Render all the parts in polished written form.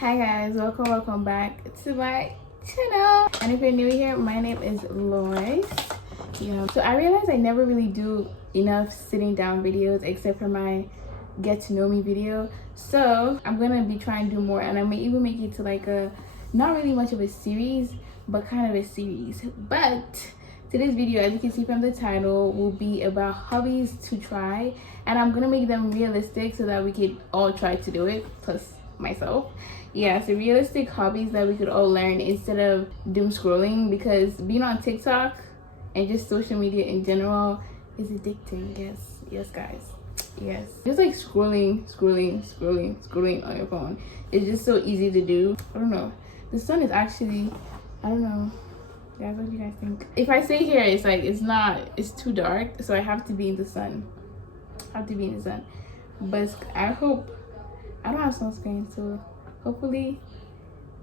Hi guys, welcome back to my channel. And if you're new here, my name is Lois. So I realized I never really do enough sitting down videos except for my get to know me video. So I'm gonna be trying to do more, and I may even make it to like a not really much of a series, but kind of a series. But today's video, as you can see from the title, will be about hobbies to try, and I'm gonna make them realistic so that we could all try to do it, plus myself. Yeah, so realistic hobbies that we could all learn instead of doom scrolling, because being on TikTok and just social media in general is addicting. Yes guys, yes, just like scrolling on your phone. It's just so easy to do. I don't know, the sun is actually, I don't know guys, what do you guys think? If I stay here, it's like it's too dark, so I have to be in the sun. But I hope I don't have sunscreen, so hopefully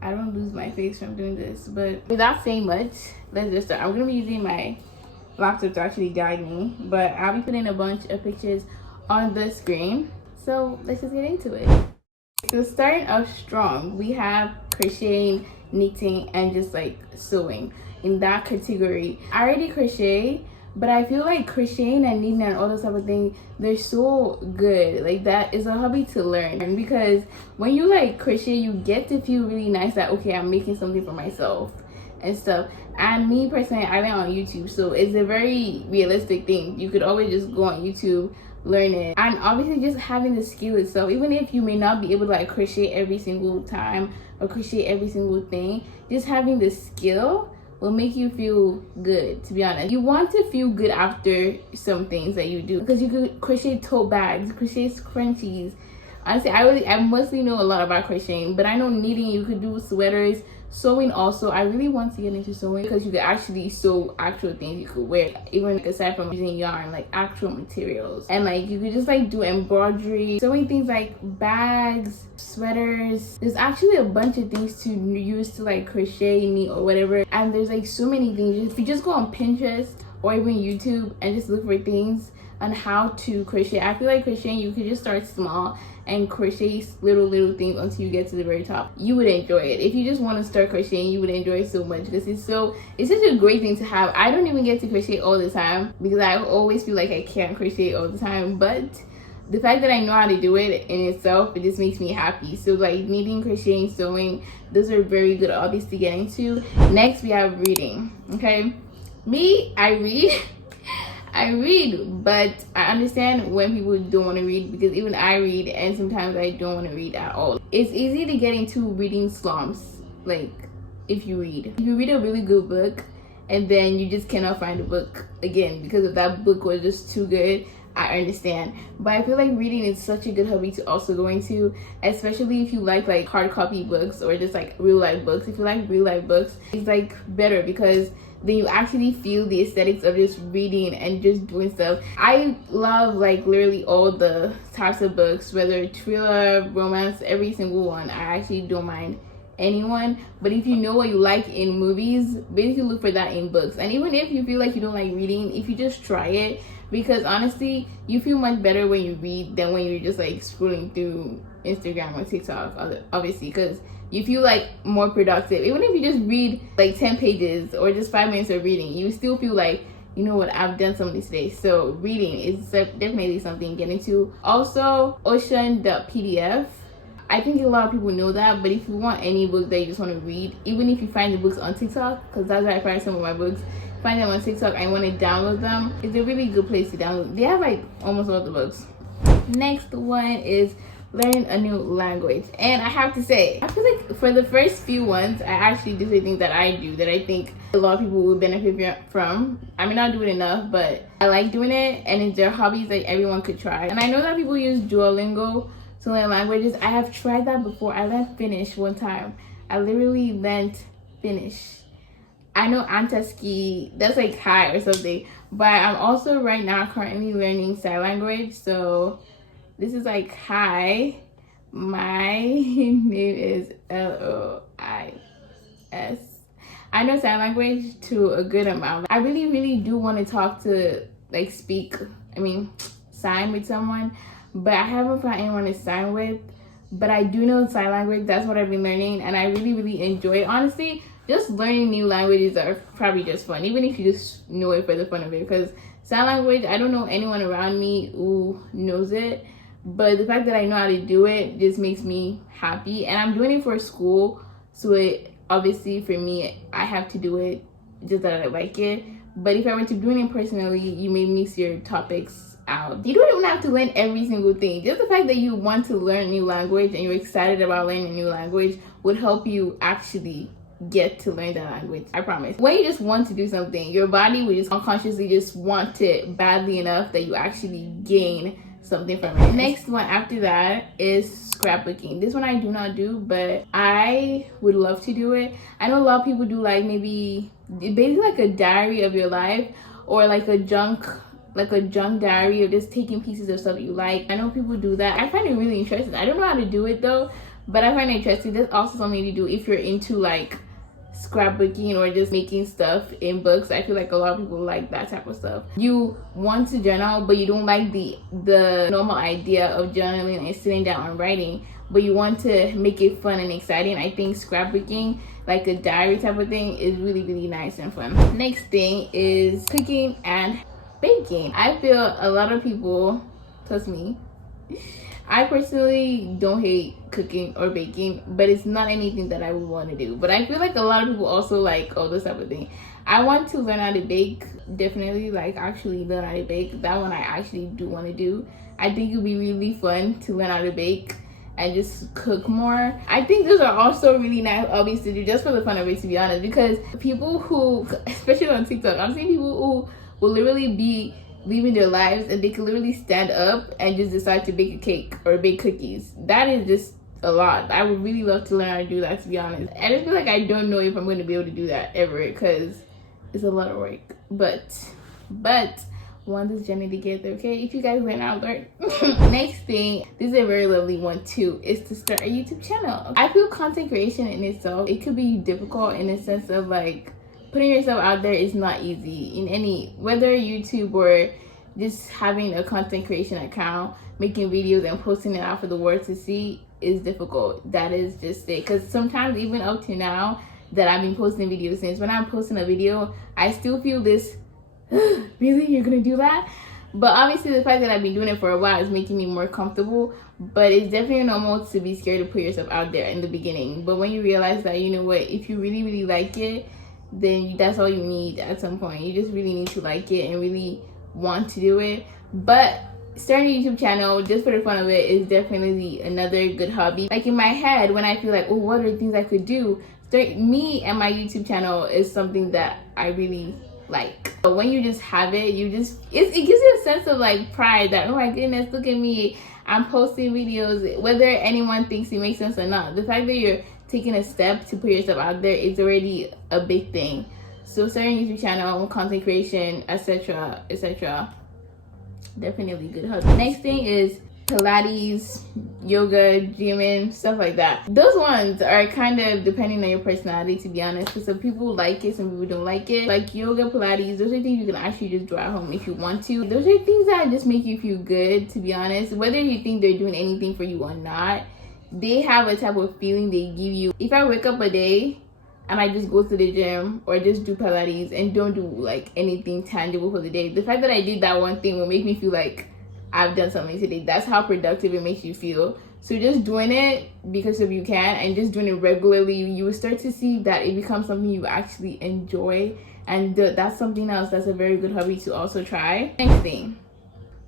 I don't lose my face from doing this. But without saying much, let's just start. I'm gonna be using my laptop to actually guide me, but I'll be putting a bunch of pictures on the screen, so let's just get into it. So starting off strong, we have crocheting, knitting, and just like sewing. In that category, I already crochet, but I feel like crocheting and knitting and all those type of things, they're so good. Like, that is a hobby to learn, because when you like crochet, you get to feel really nice that, okay, I'm making something for myself and stuff. And me personally, I went on YouTube, so it's a very realistic thing. You could always just go on YouTube, learn it, and obviously just having the skill itself, even if you may not be able to like crochet every single time or crochet every single thing, just having the skill will make you feel good. To be honest, you want to feel good after some things that you do, because you could crochet tote bags, crochet scrunchies. Honestly, I mostly know a lot about crocheting, but I know knitting, you could do sweaters. Sewing also, I really want to get into sewing, because you could actually sew actual things you could wear, even like aside from using yarn, like actual materials. And like you could just like do embroidery, sewing things like bags, sweaters. There's actually a bunch of things to use to like crochet, knit, or whatever. And there's like so many things. If you just go on Pinterest or even YouTube and just look for things on how to crochet, I feel like crocheting, you could just start small and crochet little things until you get to the very top. You would enjoy it. If you just want to start crocheting, you would enjoy it so much, because it's such a great thing to have. I don't even get to crochet all the time, because I always feel like I can't crochet all the time, but the fact that I know how to do it in itself, it just makes me happy. So like knitting, crocheting, sewing, those are very good hobbies to get into. Next, we have reading. Okay, me, I read, but I understand when people don't want to read, because even I read and sometimes I don't want to read at all. It's easy to get into reading slumps, like if you read a really good book and then you just cannot find the book again because if that book was just too good. I understand, but I feel like reading is such a good hobby to also go into, especially if you like hard copy books or just like real life books. If you like real life books, it's like better, because then you actually feel the aesthetics of just reading and just doing stuff. I love like literally all the types of books, whether thriller, romance, every single one. I actually don't mind anyone. But if you know what you like in movies, basically look for that in books. And even if you feel like you don't like reading, if you just try it, because honestly, you feel much better when you read than when you're just like scrolling through Instagram or TikTok, obviously, because you feel like more productive. Even if you just read like 10 pages or just 5 minutes of reading, you still feel like, you know what, I've done something today. So reading is definitely something to get into. Also, ocean.pdf. I think a lot of people know that, but if you want any book that you just want to read, even if you find the books on TikTok, because that's where I find some of my books, find them on TikTok, I want to download them. It's a really good place to download. They have like almost all the books. Next one is learning a new language. And I have to say, I feel like for the first few ones, I actually do the things that I do that I think a lot of people will benefit from. I may not do it enough, but I like doing it, and it's their hobbies that everyone could try. And I know that people use Duolingo to learn languages. I have tried that before. I learned Finnish one time. I literally learned Finnish. I know Antaski, that's like hi or something, but I'm also right now currently learning sign language. So this is like hi, my name is Lois. I know sign language to a good amount. I really do want to talk to sign with someone, but I haven't found anyone to sign with. but I do know sign language. That's what I've been learning, and I really enjoy it. Honestly, just learning new languages are probably just fun, even if you just know it for the fun of it. Because sign language, I don't know anyone around me who knows it, but the fact that I know how to do it just makes me happy. And I'm doing it for school, so it obviously for me, I have to do it just that I like it. But if I were to do it personally, you may miss your topics out. You don't even have to learn every single thing. Just the fact that you want to learn a new language and you're excited about learning a new language would help you actually get to learn that language. I promise. When you just want to do something, your body will just unconsciously just want it badly enough that you actually gain something from it. Next one after that is scrapbooking. This one I do not do, but I would love to do it. I know a lot of people do, like maybe basically like a diary of your life, or like a junk diary of just taking pieces of stuff you like. I know people do that. I find it really interesting. I don't know how to do it though, but I find it interesting. That's also something to do if you're into like scrapbooking or just making stuff in books. I feel like a lot of people like that type of stuff. You want to journal, but you don't like the normal idea of journaling and sitting down and writing, but you want to make it fun and exciting. I think scrapbooking, like a diary type of thing, is really nice and fun. Next thing is cooking and baking. I feel a lot of people, trust me, I personally don't hate cooking or baking, but it's not anything that I would want to do. But I feel like a lot of people also like all this type of thing. I want to learn how to bake, definitely, like actually learn how to bake. That one I actually do want to do. I think it would be really fun to learn how to bake and just cook more. I think those are also really nice hobbies to do just for the fun of it, to be honest, because people who, especially on TikTok, I'm seeing people who will literally be living their lives and they can literally stand up and just decide to bake a cake or bake cookies. That is just a lot. I would really love to learn how to do that, to be honest. I just feel like I don't know if I'm going to be able to do that ever, because it's a lot of work. But want this journey together, okay? If you guys learn, I'll learn. Next thing, this is a very lovely one too, is to start a YouTube channel. I feel content creation in itself, it could be difficult in the sense of like putting yourself out there is not easy in any, whether YouTube or just having a content creation account, making videos and posting it out for the world to see is difficult. That is just it. Because sometimes even up to now that I've been posting videos since, when I'm posting a video, I still feel this, really, you're gonna do that? But obviously the fact that I've been doing it for a while is making me more comfortable. But it's definitely normal to be scared to put yourself out there in the beginning. But when you realize that, you know what, if you really like it, then that's all you need at some point. You just really need to like it and really want to do it. But starting a YouTube channel just for the fun of it is definitely another good hobby. Like in my head, when I feel like, oh, what are the things I could do, me and my YouTube channel is something that I really like. But when you just have it, it gives you a sense of like pride that, oh my goodness, look at me, I'm posting videos, whether anyone thinks it makes sense or not. The fact that you're taking a step to put yourself out there is already a big thing. So starting a YouTube channel, content creation, etc, definitely good hobby. Next thing is Pilates, yoga, gymming, stuff like that. Those ones are kind of depending on your personality, to be honest, because some people like it, some people don't like it. Like yoga, Pilates, those are things you can actually just do at home if you want to. Those are things that just make you feel good, to be honest. Whether you think they're doing anything for you or not, they have a type of feeling they give you. If I wake up a day and I just go to the gym or just do Pilates and don't do like anything tangible for the day, the fact that I did that one thing will make me feel like I've done something today. That's how productive it makes you feel. So just doing it because of you can, and just doing it regularly, you will start to see that it becomes something you actually enjoy, and that's something else that's a very good hobby to also try. Next thing,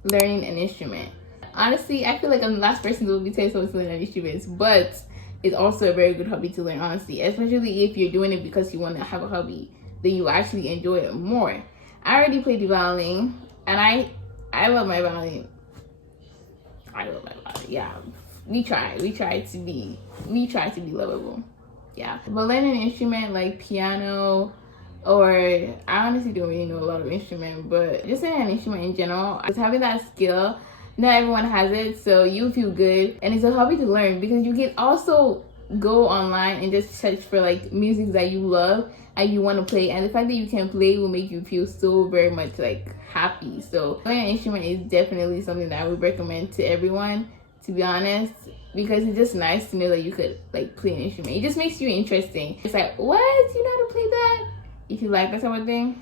learning an instrument. Honestly, I feel like I'm the last person who will be telling someone to learn instruments, but it's also a very good hobby to learn, honestly, especially if you're doing it because you want to have a hobby, then you actually enjoy it more. I already played the violin, and I love my violin. Yeah, we try to be lovable. Yeah, but learning an instrument like piano, or I honestly don't really know a lot of instruments, but just learning an instrument in general, just having that skill. Not everyone has it, so you feel good, and it's a hobby to learn because you can also go online and just search for like music that you love and you want to play, and the fact that you can play will make you feel so very much like happy. So playing an instrument is definitely something that I would recommend to everyone to be honest, because it's just nice to know that you could like play an instrument. It just makes you interesting. It's like, what, you know how to play that? If you like that type of thing,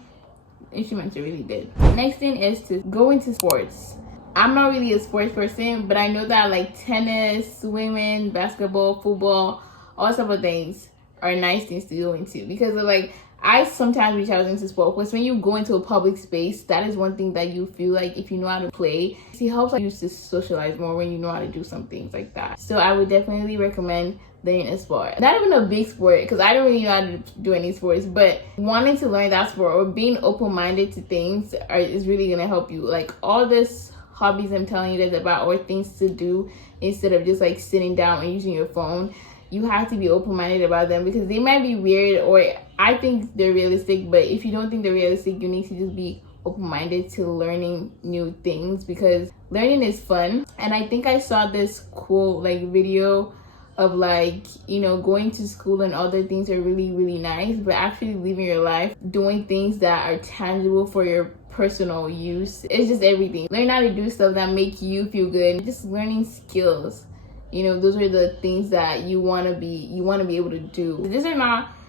instruments are really good. Next thing is to go into sports. I'm not really a sports person, but I know that like tennis, swimming, basketball, football, all type of things are nice things to go into, because of, like, I sometimes reach out into sport, because when you go into a public space, that is one thing that you feel like if you know how to play, it helps you to socialize more when you know how to do some things like that. So I would definitely recommend learning a sport. Not even a big sport, because I don't really know how to do any sports, but wanting to learn that sport or being open-minded to things is really gonna help you. Like all this hobbies I'm telling you guys about, or things to do instead of just like sitting down and using your phone, you have to be open-minded about them, because they might be weird, or I think they're realistic, but if you don't think they're realistic, you need to just be open-minded to learning new things, because learning is fun. And I think I saw this cool like video of like, you know, going to school and other things are really, really nice, but actually living your life, doing things that are tangible for your personal use, it's just everything. Learn how to do stuff that make you feel good, just learning skills. You know, those are the things that you want to be able to do.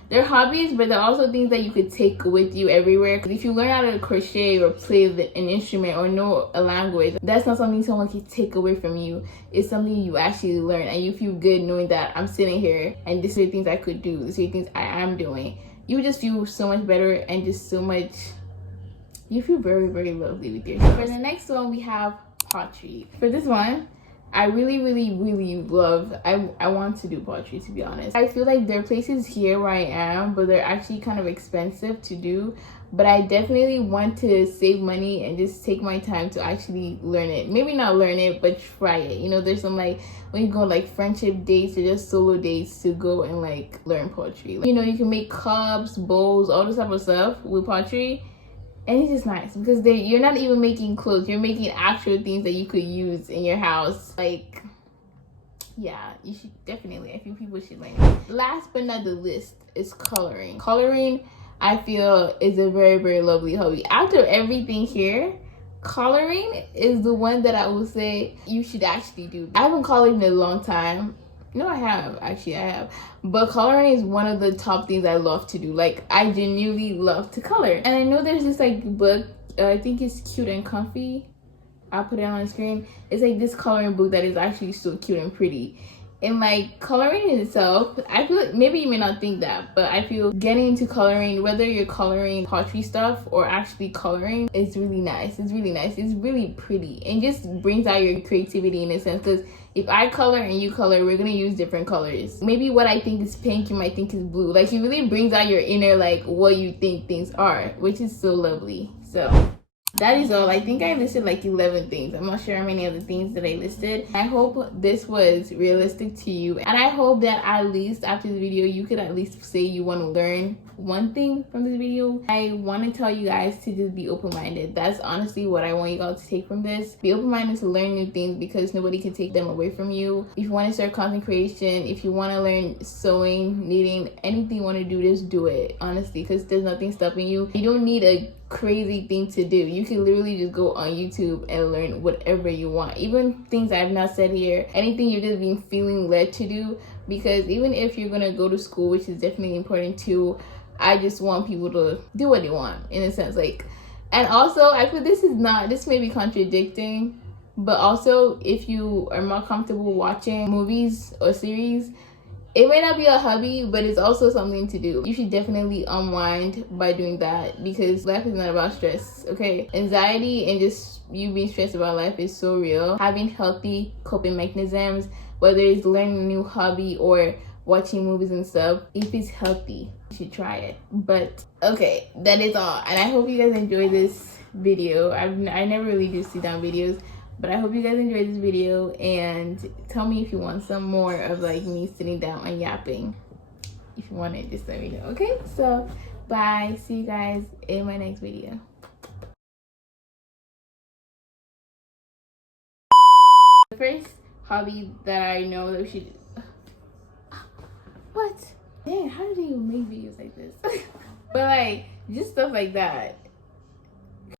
They're hobbies, but they're also things that you could take with you everywhere. Because if you learn how to crochet or play an instrument or know a language, that's not something someone can take away from you. It's something you actually learn, and you feel good knowing that I'm sitting here and these are the things I could do, these are the things I am doing. You just feel so much better, and just so much, you feel very, very lovely with yourself. For the next one, we have pottery. For this one, I really, really, really love, I want to do pottery, to be honest. I feel like there are places here where I am, but they're actually kind of expensive to do. But I definitely want to save money and just take my time to actually learn it. Maybe not learn it, but try it. You know, there's some like, when you go on like friendship dates or just solo dates, to go and like learn pottery. Like, you know, you can make cups, bowls, all this type of stuff with pottery. And it's just nice, because you're not even making clothes, you're making actual things that you could use in your house. Like, yeah, you should definitely, I think people should learn it. Last but not the least is coloring. Coloring, I feel, is a very, very lovely hobby. After everything here, coloring is the one that I would say you should actually do. I haven't colored in a long time. No, I have. But coloring is one of the top things I love to do. Like, I genuinely love to color. And I know there's this like book, I think it's Cute and Comfy. I'll put it on the screen. It's like this coloring book that is actually so cute and pretty. And like coloring in itself, I feel like, maybe you may not think that, but I feel getting into coloring, whether you're coloring pottery stuff or actually coloring, is really nice. It's really nice. It's really pretty, and just brings out your creativity in a sense. Because if I color and you color, we're gonna use different colors. Maybe what I think is pink, you might think is blue. Like, it really brings out your inner, like, what you think things are, which is so lovely. So that is all. I think I listed like 11 things. I'm not sure how many of the things that I listed. I hope this was realistic to you, and I hope that at least after the video you could at least say you want to learn one thing from this video. I want to tell you guys to just be open-minded. That's honestly what I want you all to take from this. Be open-minded to learn new things, because nobody can take them away from you. If you want to start content creation, if you want to learn sewing, knitting, anything you want to do, just do it, honestly, because there's nothing stopping you. You don't need a crazy thing to do. You can literally just go on YouTube and learn whatever you want, even things I've not said here, anything you've just been feeling led to do. Because even if you're gonna go to school, which is definitely important too, I just want people to do what they want, in a sense. Like, and also I feel this may be contradicting, but also if you are more comfortable watching movies or series, it may not be a hobby, but it's also something to do. You should definitely unwind by doing that, because life is not about stress, okay? Anxiety and just you being stressed about life is so real. Having healthy coping mechanisms, whether it's learning a new hobby or watching movies and stuff, if it's healthy, you should try it. But okay, that is all, and I hope you guys enjoyed this video. I never really do sit down videos, but I hope you guys enjoyed this video, and tell me if you want some more of like me sitting down and yapping. If you want it, just let me know. Okay, so bye, see you guys in my next video. The first hobby that I know that we should, what? Dang, how do you make videos like this? But like, just stuff like that.